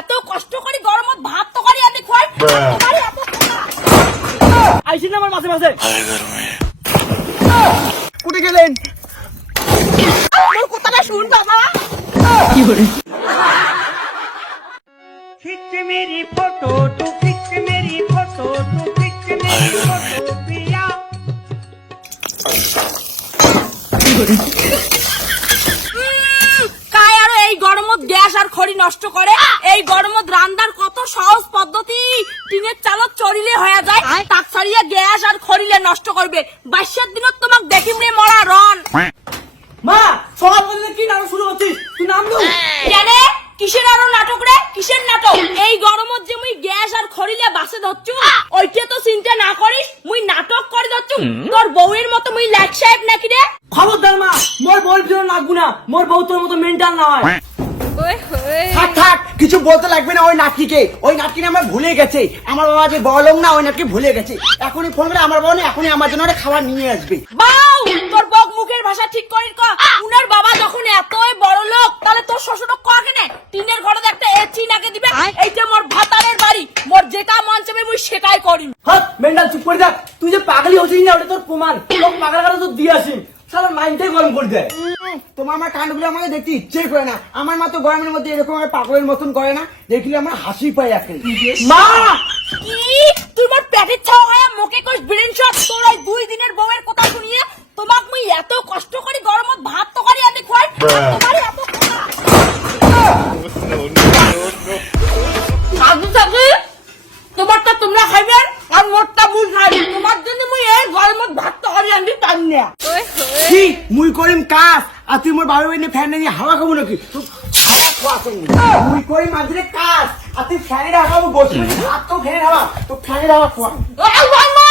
এত কষ্ট করি গরমত ভাত তো করি আমি খাই তোমার এত আইসি না আমার মাঝে মাঝে কুটে গেলেন আমার কথাটা শুন বাবা কি করে खिंच मेरी फोटो तू खिंच मेरी फोटो तू खिंच मेरी फोटो पिया কায় আর এই গরমত গ্যাস আর খড়ি নষ্ট করে এই গরমত রান্নার কত সহজ পদ্ধতি টিনের চালত চড়িলে হয়ে যায় তাক ছাড়িয়ে গ্যাস আর খড়িলে নষ্ট করবে 22 দিনত তোমাক দেখিম রে মরা রন মা সকাল বললে কি নাটক শুরু করছিস তুই নাম দু কেনে কিসের আরো নাটক রে কিসের নাটক এই গরমত যে মুই গ্যাস আর খড়িলে বাসে ধরছু ওইটা তো চিন্তা না করিস মুই নাটক করে ধরছু তোর বউয়ের মতো মুই লাট সাহেব নাকি রে খবরদার মা মোর বউর ভিতরে লাগবো না মোর বউ তোর মতো মেন্টাল না হয় থাক থাক কিছু বলতে লাগবে না ওই নাটকিকে ওই নাটকি আমরা ভুলে গেছে আমার বাবা যে বলং না ওই নাটকি ভুলে গেছে এখনই ফোন করে আমার বাবা না এখনই আমার জন্য একটা খাবার নিয়ে আসবে বাউ তোর বক মুখের ভাষা ঠিক করিস ক উনার বাবা যখন এতই বড় লোক তাহলে তোর শ্বশুরক ক কেনে টিনের ঘরে একটা এসি নাকে দিবে এইটা মোর ভাতারের বাড়ি মোর যেটা মন চাবে মুই সেটাই করিম হাত মেন্টাল চুপ করে থাক তুই যে পাগলি হচ্ছিস না ওটা তোর প্রমাণ তোর পাগল কাটা তো দিয়ে আসিম সারা মাইন্ডটাই গরম করে দেয় তোমার আমার কাণ্ডগুলো আমাকে দেখতে ইচ্ছে করে না আমার মা তো গরমের মধ্যে এরকম আমার পাগলের মতন করে না দেখলে আমার হাসি পায় এখন মা কি তুই মোর পেটের ছাও হয় মুখে কইস ব্রেন শট তোর এই 2 দিনের বউয়ের কথা শুনিয়ে তোমাক মুই এত কষ্ট করি গরমত ভাত তো করি আমি খাই তোমার এত সাধু সাধু তোমারটা তোমরা খাইবেন আর মোরটা মুই খাই তোমার জন্য মুই এই গরমত ভাত তো করি আমি পান না কি মুই করিম কাজ আর তুই মোর বাবা এনে ফ্যান নিয়ে হাওয়া খাবো নাকি হাওয়া খোয়া সঙ্গে মুই করি মাঝে কাজ আর তুই ফ্যানের হাওয়া খাবো বসে আর তো ফ্যানের হাওয়া তো ফ্যানের হাওয়া খোয়া এই গঙ্গা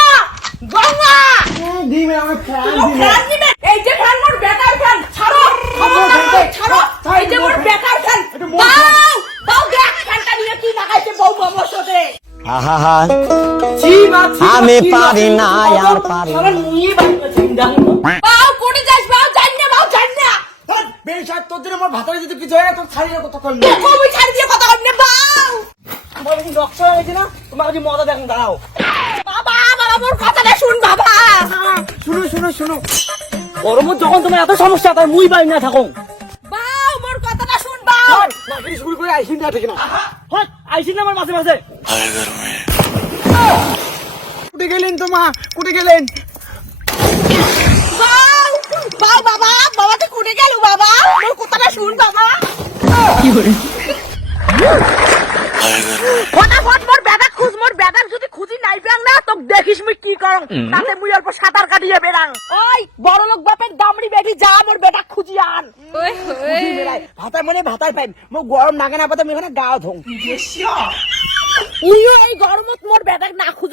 গঙ্গা দিবে আমার ফ্যান ও দিবে ফ্যান দিবে এই যে ফ্যান মোর বেকার ফ্যান ছাড়ো ছাড়ো এই যে মোর বেকার ফ্যান দাও দাও দেখ ফ্যানটা নিয়ে কি লাগাইছে বউ বাবার সাথে ছি মা ছি আমি পারি না আর পারি সারা নিয়ে বাড়িতে চিন্তা বাউ কোটি যাস বাউ জান না বেশার তোর জন্য আমার ভাতারে যদি কিছু হয় না তোর ছাড়িয়ে কত করবি কবি ছাড় দিয়ে কথা কইনে বাউ আমার কি নকশা হয়েছে না তোমার কাছে মজা দেখুন দাঁড়াও বাবা বাবা মোর কথাটা শুন বাবা শুনো শুনো শুনো গরমত যখন তোমার এত সমস্যা তাই মুই বাড়ি না থাকো বাউ মোর কথাটা শুন বাউ নাকি শুরু করে আইসিন না ঠিক না হাত আইসি না আমার মাঝে মাঝে কুটে গেলেন তো মা কুটে গেলেন বাউ বাউ বাবা বাবা তো কুটে গেল বাবা মোর কথাটা শুন বাবা কি করে ফটাফট মোর ব্যাগ খুঁজ মোর ব্যাগ যদি খুঁজি নাই পাং না তো দেখিস মুই কি করং তাতে মুই অল্প সাঁতার কাটিয়ে বেরাং ওই বড় লোক বাপের দামড়ি বেটি যা মোর বেটা খুঁজি আন ভাতার মানে ভাতার পাইম মই গরম নাগে না পাতাম এখানে গাও ধং উইও এই গরমত মোর ব্যাগ না খুঁজি